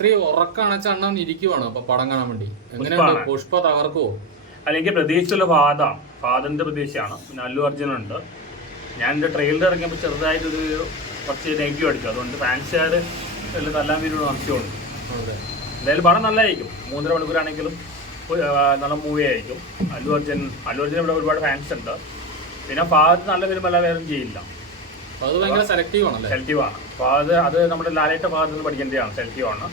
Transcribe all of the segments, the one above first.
രാത്രി ഉറക്കണച്ച അണ്ണൻ ഇരിക്കുവാണ് അപ്പൊ പടം കാണാൻ വേണ്ടി. എങ്ങനെയാണ് പുഷ്പ തകർക്കുവോ? അല്ലെങ്കിൽ പ്രതീക്ഷയുള്ള ഫാദറിന്റെ പ്രതീക്ഷയാണ്. പിന്നെ അല്ലു അർജുനുണ്ട്. ഞാൻ എൻ്റെ ട്രെയിലർ ഇറങ്ങിയപ്പോൾ ചെറുതായിട്ടൊരു കുറച്ച് നെഗറ്റീവ് അടിച്ചു. അതുകൊണ്ട് ഫാൻസുകാർ എല്ലാം തല്ലാൻ വേണ്ടി സംശയമുണ്ട്. എന്തായാലും പടം നല്ലതായിരിക്കും. 3.5 മണിക്കൂറാണെങ്കിലും നല്ല മൂവി ആയിരിക്കും. അല്ലു അർജുൻ ഇവിടെ ഒരുപാട് ഫാൻസ് ഉണ്ട്. പിന്നെ ഫാദർ നല്ല ഫിലിം അല്ല വേറെ ചെയ്യില്ല. അത് ഭയങ്കര സെലക്റ്റീവാണ്. ഫാദർ അത് നമ്മുടെ ലാലേട്ട ഫാദറിൽ നിന്ന് പഠിക്കേണ്ടതാണ്. സെലക്റ്റീവാണ്.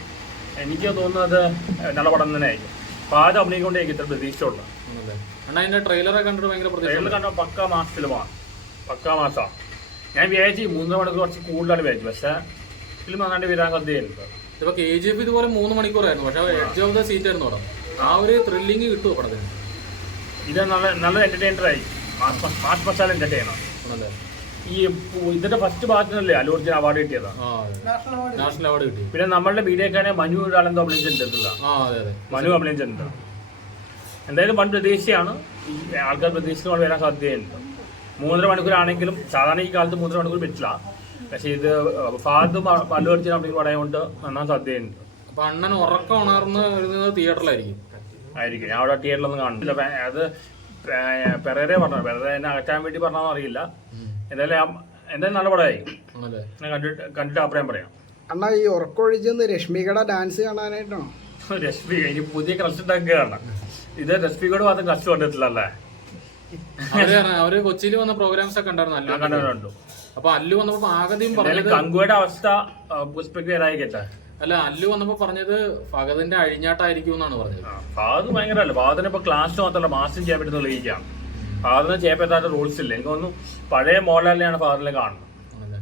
എനിക്ക് തോന്നുന്നത് നല്ല പടം തന്നെ ആയിരിക്കും. ഫാദർ അഭിനയിക്കൊണ്ടേക്കും ഇത്ര പ്രതീക്ഷയുള്ളത്. ട്രെയിലറെ കണ്ടിട്ട് ഭയങ്കര ട്രെയിലർ കണ്ട പക്കാ മാസ ഫിലിമാണ്. പക്കാ മാസമാണ്. ഞാൻ വിചാരിച്ചു 3 മണിക്കൂർ കുറച്ച് കൂടുതലാണ് വിചാരിച്ചു. പക്ഷേ ഫിലിം നന്നായിട്ട് വരാൻ സാധ്യതയുണ്ട്. ഇപ്പൊ KGF ഇതുപോലെ 3 മണിക്കൂറായിരുന്നു. പക്ഷെ എഡ്ജ് ഓഫ് ദ സീറ്റ് ആയിരുന്നു പടം. ആ ഒരു ത്രില്ലിങ് കിട്ടുമോ പടത്തിന്? ഇത് നല്ല എന്റർടൈനർ ആയിരിക്കും. Mass masala entertainer. ഈ ഇതിന്റെ ഫസ്റ്റ് ഭാഗത്തിനല്ലേ അല്ലു അർജുൻ അവാർഡ് കിട്ടിയത്, നാഷണൽ അവാർഡ് കിട്ടി. പിന്നെ നമ്മളുടെ മീഡിയക്കാരെ മനു ഒരാളെന്തോ അഭിനയിച്ചിട്ടുണ്ട്. മനു അഭിനയിച്ചിട്ടുണ്ട്. എന്തായാലും വൻ പ്രതീക്ഷയാണ്. ആൾക്കാർ പ്രതീക്ഷിച്ചുകൊണ്ട് വരാൻ സാധ്യതയുണ്ട്. 3.5 മണിക്കൂറാണെങ്കിലും സാധാരണ ഈ കാലത്ത് 3.5 മണിക്കൂർ പറ്റില്ല. പക്ഷേ ഇത് ഫാദും അല്ലു അർജുൻ അഭിനയിക്കും പറയാൻ നന്നാൻ സാധ്യതയുണ്ട്. അപ്പൊ അണ്ണൻ ഉറക്കം ഉണർന്ന് വരുന്നത് തിയേറ്ററിലായിരിക്കും. ഞാൻ അവിടെ തിയേറ്ററിലൊന്നും കാണുന്നില്ല. അത് പെരേരെ പറഞ്ഞു. പെരേരെ എന്നെ അകറ്റാൻ വേണ്ടി പറഞ്ഞാന്ന് അറിയില്ല. എന്തായാലും നല്ല പടമായി. ഞാൻ കണ്ടിട്ട് അഭിപ്രായം പറയാം. അണ്ണാ ഈ ഉറക്കൊഴിച്ചെന്ന് രശ്മികയുടെ ഡാൻസ് കാണാനായിട്ടാണോ? രശ്മി ഇനി പുതിയ ക്രഷ് ഉണ്ടാക്കുകയാണ്. ഇത് രശ്മികയോട് മാത്രം ക്രഷ് കണ്ടിട്ടില്ലല്ലേ? അവര് കൊച്ചിയിൽ വന്ന പ്രോഗ്രാംസ് ഒക്കെ ഉണ്ടായിരുന്നു. അപ്പൊ അല്ലു വന്നപ്പോ ആകെയും പറഞ്ഞത് കങ്കുവയുടെ അവസ്ഥ പുഷ്പയ്ക്ക് വരായിക്കട്ടെ. അല്ല, അല്ലു വന്നപ്പോ പറഞ്ഞത് ഫഹദിന്റെ അഴിഞ്ഞാട്ടായിരിക്കും എന്നാണ് പറഞ്ഞത്. ഫഹദ് ഭയങ്കരല്ല. ഫഹദിന് ഇപ്പൊ ക്ലാസ് മാത്രമല്ല മാസം ചെയ്യാൻ പറ്റുന്ന തെളിയിക്കുകയാണ്. ഫാദറിന് ചെയ്യാൻ പറ്റാത്ത റൂൾസ് ഇല്ല. എനിക്ക് തോന്നുന്നു പഴയ മോഡലിനെയാണ് ഫാദറിനെ കാണുന്നത്.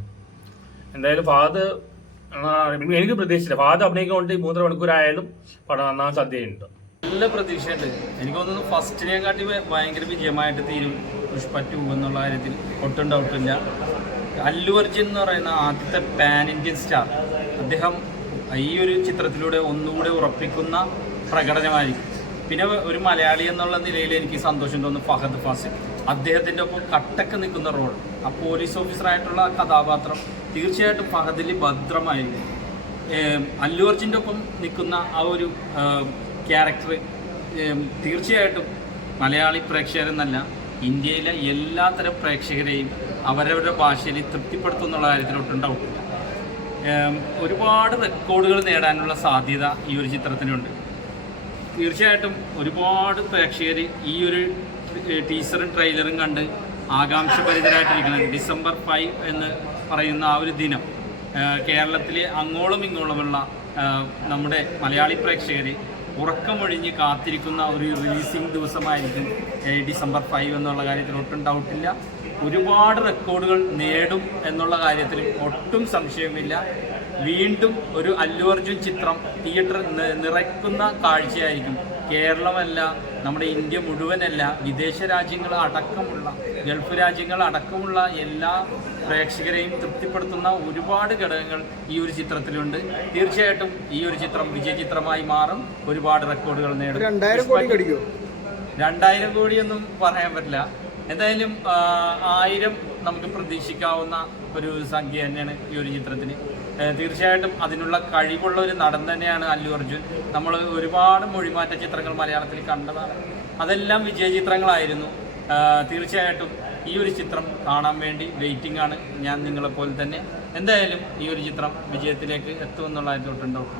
എന്തായാലും ഫാദർ എനിക്ക് പ്രതീക്ഷിച്ചില്ല. ഫാദർ അഭിനയിക്കൊണ്ട് 3.5 മണിക്കൂറായാലും പടം നന്നാൻ സാധ്യതയുണ്ട്. നല്ല പ്രതീക്ഷയുണ്ട്. എനിക്ക് തോന്നുന്നു ഫസ്റ്റിനെ കാട്ടി ഭയങ്കര വിജയമായിട്ട് തീരും പുഷ്പ 2 എന്നുള്ള കാര്യത്തിൽ ഒട്ടും ഡൗട്ടില്ല. അല്ലു അർജുൻ എന്ന് പറയുന്ന ആദ്യത്തെ പാൻ ഇന്ത്യൻ സ്റ്റാർ, അദ്ദേഹം ഈ ഒരു ചിത്രത്തിലൂടെ ഒന്നുകൂടെ ഉറപ്പിക്കുന്ന പ്രകടനമായിരിക്കും. പിന്നെ ഒരു മലയാളി എന്നുള്ള നിലയിൽ എനിക്ക് സന്തോഷം തോന്നുന്നു ഫഹദ് ഫാസിൽ. അദ്ദേഹത്തിൻ്റെ ഒപ്പം കട്ടക്ക് നിൽക്കുന്ന റോൾ, ആ പോലീസ് ഓഫീസറായിട്ടുള്ള കഥാപാത്രം തീർച്ചയായിട്ടും ഫഹദിൽ ഭദ്രമായിരിക്കും. അല്ലു അർജുൻ്റെ ഒപ്പം നിൽക്കുന്ന ആ ഒരു ക്യാരക്ടർ തീർച്ചയായിട്ടും മലയാളി പ്രേക്ഷകരെന്നല്ല ഇന്ത്യയിലെ എല്ലാത്തരം പ്രേക്ഷകരെയും അവരവരുടെ ഭാഷയിൽ തൃപ്തിപ്പെടുത്തുന്നുള്ള കാര്യത്തിൽ ഒട്ടും ഡൗട്ടില്ല. ഒരുപാട് റെക്കോർഡുകൾ നേടാനുള്ള സാധ്യത ഈ ഒരു ചിത്രത്തിനുണ്ട്. തീർച്ചയായിട്ടും ഒരുപാട് പ്രേക്ഷകർ ഈ ഒരു ടീസറും ട്രെയിലറും കണ്ട് ആകാംക്ഷഭരിതരായിട്ടിരിക്കുന്നത്. ഡിസംബർ 5 എന്ന് പറയുന്ന ആ ഒരു ദിനം കേരളത്തിലെ അങ്ങോളം ഇങ്ങോളമുള്ള നമ്മുടെ മലയാളി പ്രേക്ഷകർ ഉറക്കമൊഴിഞ്ഞ് കാത്തിരിക്കുന്ന ഒരു റിലീസിങ് ദിവസമായിരിക്കും ഡിസംബർ 5 എന്നുള്ള കാര്യത്തിൽ ഒട്ടും ഡൗട്ടില്ല. ഒരുപാട് റെക്കോർഡുകൾ നേടും എന്നുള്ള കാര്യത്തിൽ ഒട്ടും സംശയമില്ല. വീണ്ടും ഒരു അല്ലു അർജുൻ ചിത്രം തിയേറ്റർ നിറയ്ക്കുന്ന കാഴ്ചയായിരിക്കും. കേരളമല്ല, നമ്മുടെ ഇന്ത്യ മുഴുവനല്ല, വിദേശ രാജ്യങ്ങൾ അടക്കമുള്ള ഗൾഫ് രാജ്യങ്ങൾ അടക്കമുള്ള എല്ലാ പ്രേക്ഷകരെയും തൃപ്തിപ്പെടുത്തുന്ന ഒരുപാട് ഘടകങ്ങൾ ഈ ഒരു ചിത്രത്തിലുണ്ട്. തീർച്ചയായിട്ടും ഈ ഒരു ചിത്രം വിജയചിത്രമായി മാറും. ഒരുപാട് റെക്കോർഡുകൾ നേടും. 2000 കോടിയൊന്നും പറയാൻ പറ്റില്ല. എന്തായാലും 1000 നമുക്ക് പ്രതീക്ഷിക്കാവുന്ന ഒരു സംഖ്യ തന്നെയാണ് ഈ ഒരു ചിത്രത്തിന്. തീർച്ചയായിട്ടും അതിനുള്ള കഴിവുള്ള ഒരു നടൻ തന്നെയാണ് അല്ലു അർജുൻ. നമ്മൾ ഒരുപാട് മൊഴിമാറ്റ ചിത്രങ്ങൾ മലയാളത്തിൽ കണ്ടതാണ്. അതെല്ലാം വിജയചിത്രങ്ങളായിരുന്നു. തീർച്ചയായിട്ടും ഈ ഒരു ചിത്രം കാണാൻ വേണ്ടി വെയിറ്റിംഗ് ആണ് ഞാൻ നിങ്ങളെപ്പോലെ തന്നെ. എന്തായാലും ഈ ഒരു ചിത്രം വിജയത്തിലേക്ക് എത്തുമെന്നുള്ള തൊട്ടുണ്ടാവും.